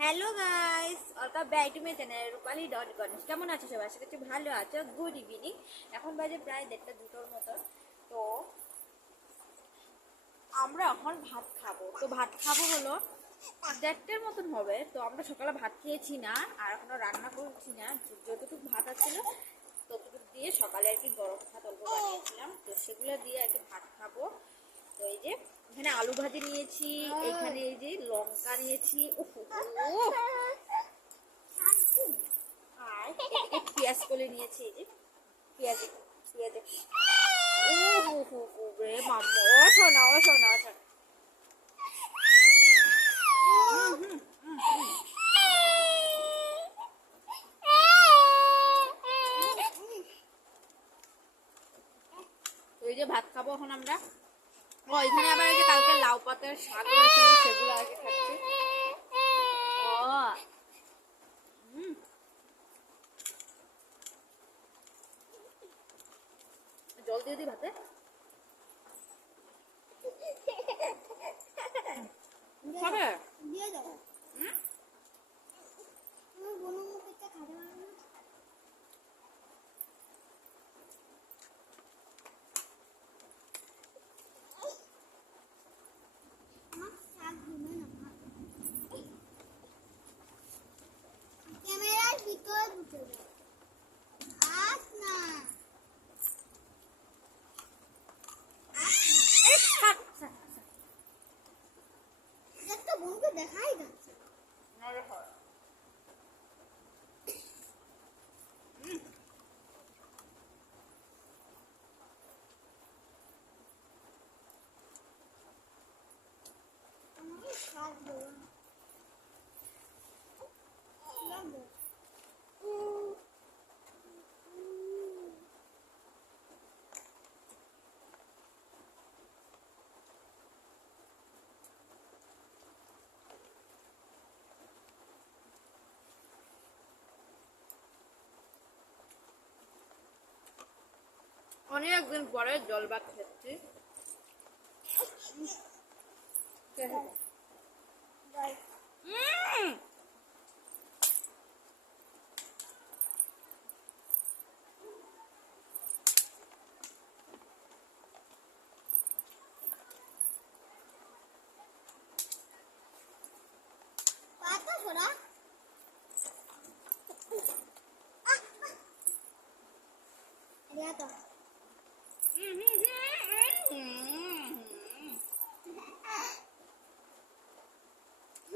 Hello guys, welcome back to my channel Rupali dot Ganesh. কেমন আছো সবাই? আশা করছি ভালো আছো। Good evening. এখন বাজে প্রায় 1:30-2টোর মতো। তো আমরা এখন ভাত খাবো। তো ভাত খাবো হলো 1:30-র মতন হবে। তো আমরা সকালে ভাত খেয়েছি না, আর এখনো রান্না করছি না। যতটুকু ভাত আছিল ততটুকু দিয়ে সকালে আর কি গরম ভাত অল্প বানিয়েছিলাম, তো সেগুলো দিয়ে আর কি ভাত খাবো। তো এই যে এখানে আলু ভাজি নিয়েছি, এখানে এই যে লঙ্কা নিয়েছি, আর এদিকে পেঁয়াজ কলি নিয়েছি। এই যে পেঁয়াজ পেঁয়াজ রে মাম্মা, ও শোনা ও শোনা ও শোনা। তো এই যে ভাত খাবো এখন আমরা। ও এখানে আবার এই যে কালকে লাউ পাতার শাক হয়েছিল, সেগুলো আগে খাচ্ছি। ও জল দিয়ে দিই ভাতে। খাবে? দিয়ে দাও। হুম? তুমি বোনের মুখে একটা খাবে না? আমার শাক দিবে না। ক্যামেরার ভিতরে ঢুকে যাও। আস না। একটা বোনকে দেখাই যাচ্ছে। আমাকে শাক দেবো না। অনেকদিন পরে জল ভাত খাচ্ছি। পাতা ফোড়া